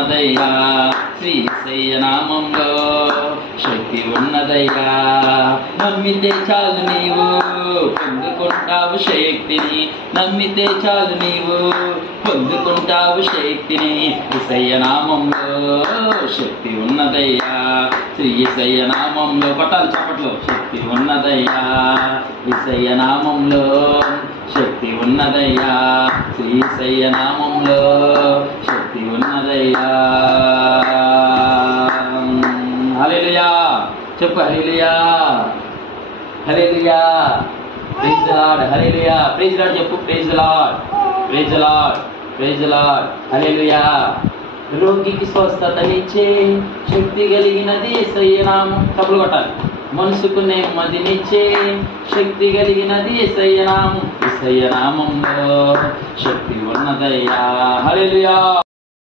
ఉన్నదయ్యా, శ్రీ యేసయ్య నామంలో శక్తి ఉన్నదయ్యా. నమ్మితే చాలు నీవు పొందుకుంటావు శక్తిని, నమ్మితే చాలు నీవు పొందుకుంటావు శక్తిని. యేసయ్య నామంలో శక్తి ఉన్నదయ్యా, శ్రీ యేసయ్య నామంలో పట్టాలి చప్పట్లో. శక్తి ఉన్నదయ్యా, యేసయ్య నామంలో శక్తి ఉన్నదయ్యా, శ్రీ యేసయ్య నామంలో శక్తి ఉన్నదయ్యా. హల్లెలూయా చెప్పు, హల్లెలూయా హల్లెలూయా. ప్రైజ్ ది లార్డ్, హల్లెలూయా. ప్రైజ్ ది లార్డ్ చెప్పు, praise the Lord, praise the Lord, praise the Lord, హల్లెలూయా. రోగికి స్వస్థతనిచ్చే శక్తి కలిగినది యేసయ్య నామం. చప్పలు కొట్టాలి. మనసుకు నెమ్మదినిచ్చే శక్తి కలిగినది యేసయ్య నామం. యేసయ్య నామంలో శక్తి ఉన్నదయ్యా. హల్లెలూయా.